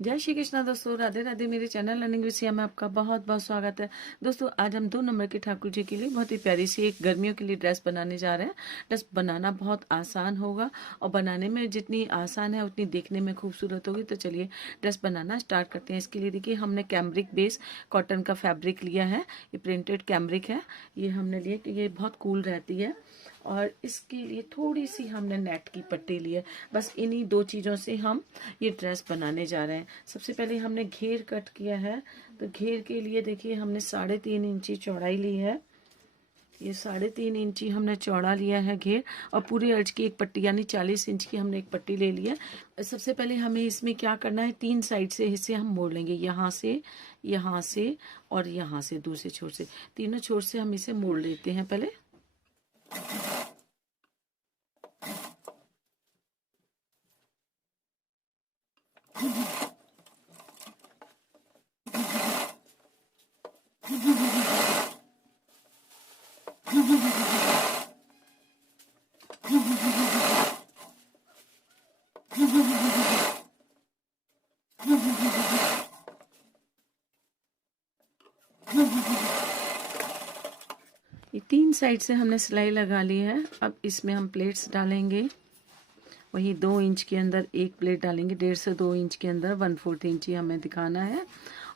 जय श्री कृष्णा दोस्तों, राधे राधे। मेरे चैनल लर्निंग विद सिया में आपका बहुत बहुत स्वागत है। दोस्तों आज हम 2 नंबर के ठाकुर जी के लिए बहुत ही प्यारी सी एक गर्मियों के लिए ड्रेस बनाने जा रहे हैं। ड्रेस बनाना बहुत आसान होगा और बनाने में जितनी आसान है उतनी देखने में खूबसूरत होगी। तो चलिए ड्रेस बनाना स्टार्ट करते हैं। इसके लिए देखिए हमने कैमरिक बेस कॉटन का फैब्रिक लिया है। ये प्रिंटेड कैमरिक है, ये हमने लिया कि ये बहुत कूल रहती है। और इसके लिए थोड़ी सी हमने नेट की पट्टी ली है। बस इन्हीं 2 चीज़ों से हम ये ड्रेस बनाने जा रहे हैं। सबसे पहले हमने घेर कट किया है। तो घेर के लिए देखिए हमने 3.5 इंची चौड़ाई ली है। ये 3.5 इंची हमने चौड़ा लिया है घेर, और पूरी अर्ज की एक पट्टी यानी 40 इंच की हमने एक पट्टी ले ली है। सबसे पहले हमें इसमें क्या करना है, 3 साइड से हिस्से हम मोड़ लेंगे। यहाँ से और यहाँ से दूसरे छोर से, तीनों छोर से हम इसे मोड़ लेते हैं पहले। ये 3 साइड से हमने सिलाई लगा ली है। अब इसमें हम प्लेट्स डालेंगे। वही 2 इंच के अंदर एक प्लेट डालेंगे। 1.5 से 2 इंच के अंदर 1/4 इंची हमें दिखाना है।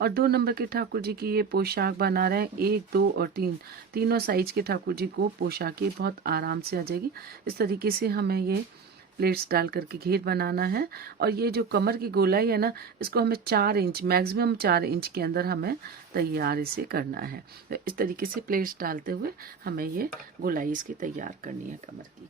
और 2 नंबर के ठाकुर जी की ये पोशाक बना रहे हैं। 1, 2 और 3 तीनों साइज के ठाकुर जी को पोशाक ये बहुत आराम से आ जाएगी। इस तरीके से हमें ये प्लेट्स डाल करके घेर बनाना है। और ये जो कमर की गोलाई है ना, इसको हमें 4 इंच, मैक्सिमम 4 इंच के अंदर हमें तैयार इसे करना है। तो इस तरीके से प्लेट्स डालते हुए हमें ये गोलाई इसकी तैयार करनी है कमर की।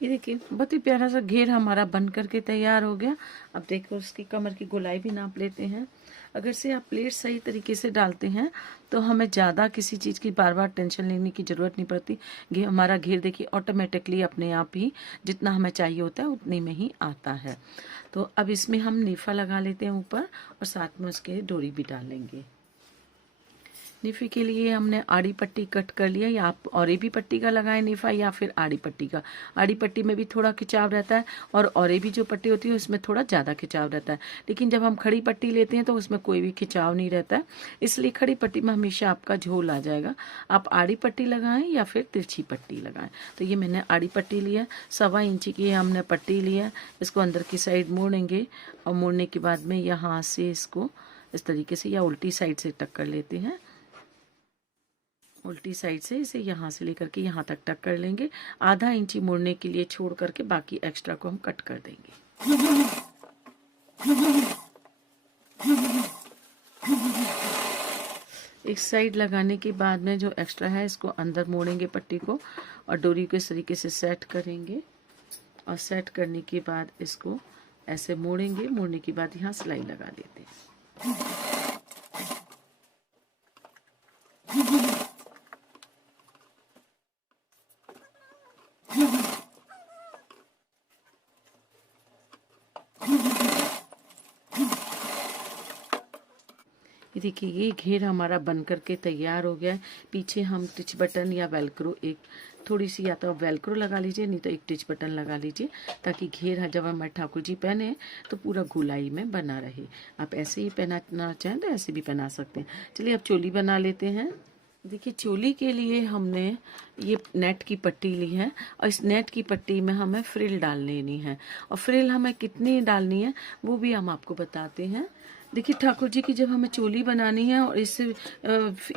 ये देखिए बहुत ही प्यारा सा घेर हमारा बन करके तैयार हो गया। अब देखो उसकी कमर की गोलाई भी नाप लेते हैं। अगर से आप प्लेट सही तरीके से डालते हैं तो हमें ज़्यादा किसी चीज़ की बार बार टेंशन लेने की ज़रूरत नहीं पड़ती। हमारा घेर देखिए ऑटोमेटिकली अपने आप ही जितना हमें चाहिए होता है उतने में ही आता है। तो अब इसमें हम नीफा लगा लेते हैं ऊपर, और साथ में उसके डोरी भी डाल लेंगे। नीफे के लिए हमने आड़ी पट्टी कट कर लिया, या आप औरेबी पट्टी का लगाएं नीफा या फिर आड़ी पट्टी का। आड़ी पट्टी में भी थोड़ा खिंचाव रहता है और औरेबी जो पट्टी होती है उसमें थोड़ा ज़्यादा खिंचाव रहता है। लेकिन जब हम खड़ी पट्टी लेते हैं तो उसमें कोई भी खिंचाव नहीं रहता है, इसलिए खड़ी पट्टी में हमेशा आपका झोल आ जाएगा। आप आड़ी पट्टी लगाएं या फिर तिरछी पट्टी लगाएं। तो ये मैंने आड़ी पट्टी लिया, 1.25 इंची की हमने पट्टी लिया। इसको अंदर की साइड मोड़ेंगे, और मोड़ने के बाद में यहाँ से इसको इस तरीके से या उल्टी साइड से टक कर लेते हैं। उल्टी साइड से इसे यहाँ से लेकर के यहाँ तक टक कर लेंगे। ½ इंची मोड़ने के लिए छोड़ करके बाकी एक्स्ट्रा को हम कट कर देंगे। एक साइड लगाने के बाद में जो एक्स्ट्रा है इसको अंदर मोड़ेंगे पट्टी को, और डोरी को इस तरीके से सेट करेंगे। और सेट करने के बाद इसको ऐसे मोड़ेंगे। मोड़ने के बाद यहाँ सिलाई लगा देते हैं। ये देखिए ये घेर हमारा बन करके तैयार हो गया है। पीछे हम टिच बटन या वेलक्रो, एक थोड़ी सी, या तो वेलक्रो लगा लीजिए नहीं तो एक टिच बटन लगा लीजिए, ताकि घेर जब हमारे ठाकुर जी पहने तो पूरा गोलाई में बना रहे। आप ऐसे ही पहनाना चाहें तो ऐसे भी पहना सकते हैं। चलिए अब चोली बना लेते हैं। देखिए चोली के लिए हमने ये नेट की पट्टी ली है, और इस नेट की पट्टी में हमें फ्रिल डाल लेनी है। और फ्रिल हमें कितनी डालनी है वो भी हम आपको बताते हैं। देखिए ठाकुर जी की जब हमें चोली बनानी है और इससे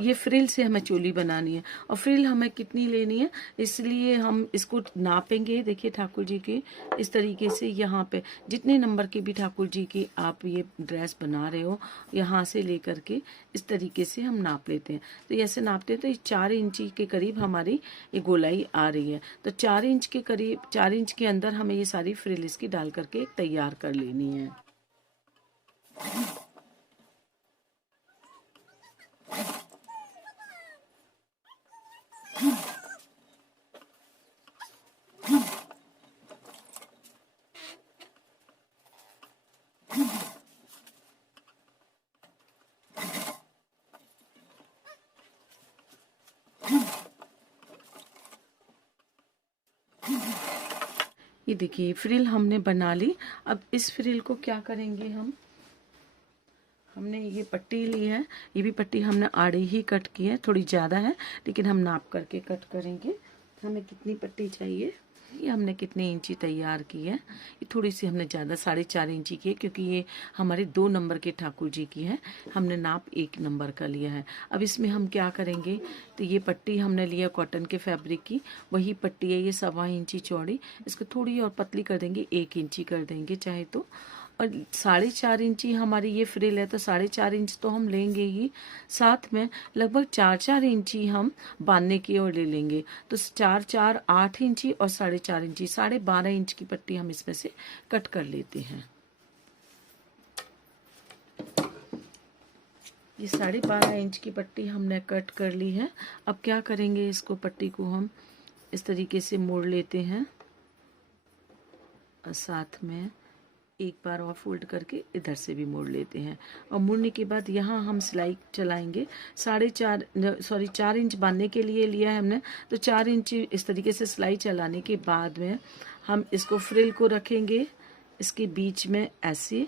ये फ्रिल से हमें चोली बनानी है और फ्रिल हमें कितनी लेनी है, इसलिए हम इसको नापेंगे। देखिए ठाकुर जी की इस तरीके से यहाँ पे जितने नंबर की भी ठाकुर जी की आप ये ड्रेस बना रहे हो, यहाँ से लेकर के इस तरीके से हम नाप लेते हैं। तो ऐसे नापते हैं तो ये 4 इंची के करीब हमारी ये गोलाई आ रही है। तो 4 इंच के करीब, 4 इंच के अंदर हमें ये सारी फ्रिल इसकी डाल करके तैयार कर लेनी है। ये देखिए फ्रिल हमने बना ली। अब इस फ्रिल को क्या करेंगे, हमने ये पट्टी ली है, ये भी पट्टी हमने आड़ी ही कट की है, थोड़ी ज़्यादा है लेकिन हम नाप करके कट करेंगे। हमें कितनी पट्टी चाहिए, ये हमने कितने इंची तैयार की है, ये थोड़ी सी हमने ज़्यादा 4.5 इंची की है क्योंकि ये हमारे 2 नंबर के ठाकुर जी की है, हमने नाप 1 नंबर का लिया है। अब इसमें हम क्या करेंगे, तो ये पट्टी हमने लिया कॉटन के फैब्रिक की, वही पट्टी है ये 1.25 इंची चौड़ी, इसको थोड़ी और पतली कर देंगे, 1 इंची कर देंगे चाहे तो। और 4.5 इंची हमारी ये फ्रिल है तो 4.5 इंच तो हम लेंगे ही, साथ में लगभग 4 इंची हम बांधने की ओर ले लेंगे। तो 4 8 इंची और 4.5 इंची 12.5 इंच की पट्टी हम इसमें से कट कर लेते हैं। ये 12.5 इंच की पट्टी हमने कट कर ली है। अब क्या करेंगे, इसको पट्टी को हम इस तरीके से मोड़ लेते हैं और साथ में एक बार और फोल्ड करके इधर से भी मोड़ लेते हैं। और मोड़ने के बाद यहाँ हम सिलाई चलाएंगे। 4 इंच बांधने के लिए लिया है हमने, तो 4 इंच इस तरीके से सिलाई चलाने के बाद में हम इसको फ्रिल को रखेंगे इसके बीच में ऐसे,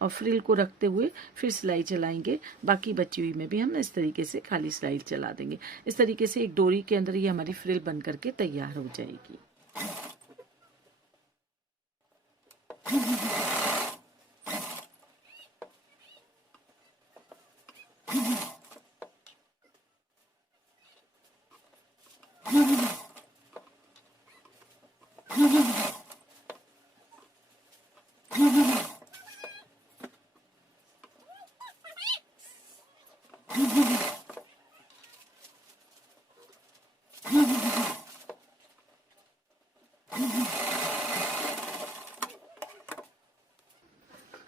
और फ्रिल को रखते हुए फिर सिलाई चलाएंगे। बाकी बची हुई में भी हम इस तरीके से खाली सिलाई चला देंगे। इस तरीके से एक डोरी के अंदर ये हमारी फ्रिल बन करके तैयार हो जाएगी।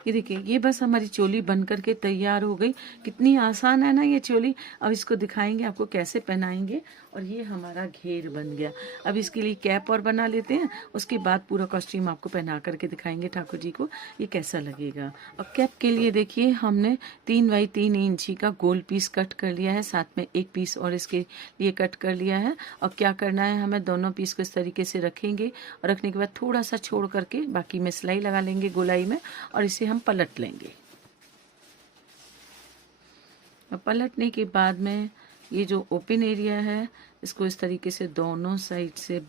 ये देखिए ये बस हमारी चोली बन करके तैयार हो गई। कितनी आसान है ना ये चोली। अब इसको दिखाएंगे आपको कैसे पहनाएंगे। और ये हमारा घेर बन गया। अब इसके लिए कैप और बना लेते हैं, उसके बाद पूरा कॉस्ट्यूम आपको पहना करके दिखाएंगे ठाकुर जी को ये कैसा लगेगा। अब कैप के लिए देखिए हमने 3 बाई 3 इंची का गोल पीस कट कर लिया है, साथ में एक पीस और इसके लिए कट कर लिया है। और क्या करना है, हमें दोनों पीस को इस तरीके से रखेंगे और रखने के बाद थोड़ा सा छोड़ करके बाकी में सिलाई लगा लेंगे गोलाई में और इसे हम पलट लेंगे। और पलटने के बाद में ये जो ओपन एरिया है इसको इस तरीके से दोनों साइड से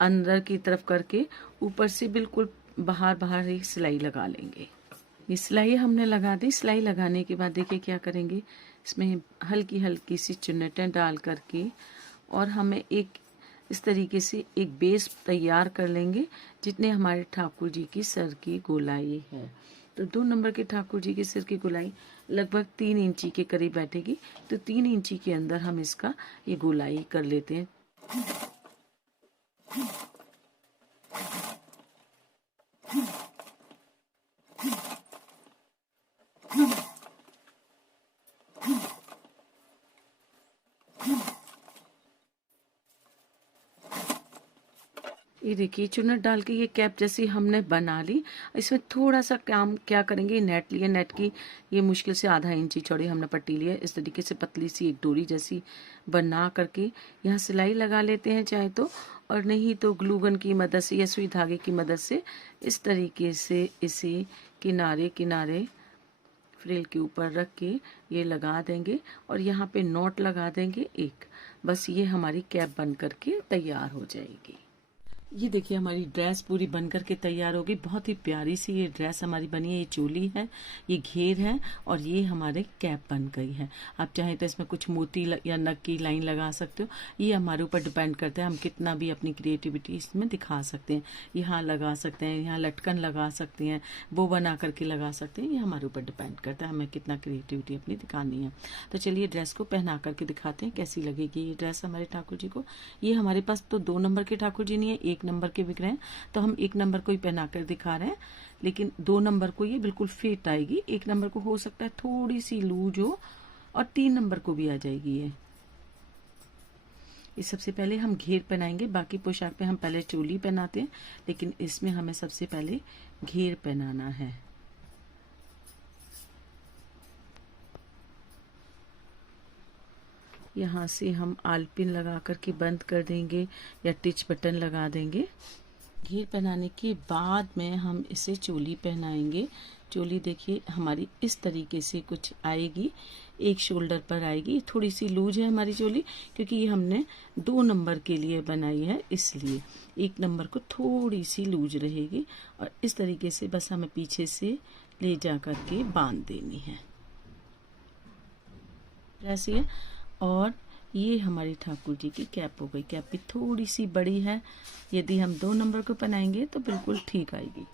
अंदर की तरफ करके ऊपर से बिल्कुल बाहर बाहर ही सिलाई लगा लेंगे। ये सिलाई हमने लगा दी। सिलाई लगाने के बाद देखिए क्या करेंगे, इसमें हल्की हल्की सी चुन्नटें डाल करके और हमें एक इस तरीके से एक बेस तैयार कर लेंगे जितने हमारे ठाकुर जी की सर की गोलाई है। तो 2 नंबर के ठाकुर जी के सिर की गोलाई लगभग 3 इंची के करीब बैठेगी। तो 3 इंची के अंदर हम इसका ये गोलाई कर लेते हैं। ये देखिए चुन्नट डाल के ये कैप जैसी हमने बना ली। इसमें थोड़ा सा काम क्या करेंगे, नेट लिए, नेट की ये मुश्किल से आधा इंची चौड़ी हमने पट्टी ली है। इस तरीके से पतली सी एक डोरी जैसी बना करके यहाँ सिलाई लगा लेते हैं चाहे तो, और नहीं तो ग्लू गन की मदद से या सुई धागे की मदद से इस तरीके से इसे किनारे किनारे फ्रिल के ऊपर रख के ये लगा देंगे और यहाँ पे नॉट लगा देंगे एक। बस ये हमारी कैप बन करके तैयार हो जाएगी। ये देखिए हमारी ड्रेस पूरी बन करके तैयार हो गई। बहुत ही प्यारी सी ये ड्रेस हमारी बनी है। ये चोली है, ये घेर है और ये हमारे कैप बन गई है। आप चाहें तो इसमें कुछ मोती या नग की लाइन लगा सकते हो। ये हमारे ऊपर डिपेंड करता है, हम कितना भी अपनी क्रिएटिविटी इसमें दिखा सकते हैं। यहाँ लगा सकते हैं, यहाँ लटकन लगा सकते हैं, वो बना करके लगा सकते हैं। ये हमारे ऊपर डिपेंड करता है हमें कितना क्रिएटिविटी अपनी दिखानी है। तो चलिए ड्रेस को पहना करके दिखाते हैं कैसी लगेगी ये ड्रेस हमारे ठाकुर जी को। ये हमारे पास तो 2 नंबर के ठाकुर जी नहीं है, 1 नंबर के बिक रहे हैं, तो हम 1 नंबर को ही पहना कर दिखा रहे हैं। लेकिन 2 नंबर को ये बिल्कुल फिट आएगी। 1 नंबर को हो सकता है थोड़ी सी लूज हो और 3 नंबर को भी आ जाएगी ये सबसे पहले हम घेर पहनाएंगे। बाकी पोशाक पे हम पहले चोली पहनाते हैं, लेकिन इसमें हमें सबसे पहले घेर पहनाना है। यहाँ से हम आलपिन लगा करके बंद कर देंगे या टिच बटन लगा देंगे। घेर पहनाने के बाद में हम इसे चोली पहनाएंगे। चोली देखिए हमारी इस तरीके से कुछ आएगी, एक शोल्डर पर आएगी। थोड़ी सी लूज है हमारी चोली क्योंकि ये हमने 2 नंबर के लिए बनाई है, इसलिए 1 नंबर को थोड़ी सी लूज रहेगी। और इस तरीके से बस हमें पीछे से ले जा करके बांध देनी है ऐसे। और ये हमारी ठाकुर जी की कैप हो गई। कैप भी थोड़ी सी बड़ी है, यदि हम 2 नंबर को पहनाएंगे तो बिल्कुल ठीक आएगी।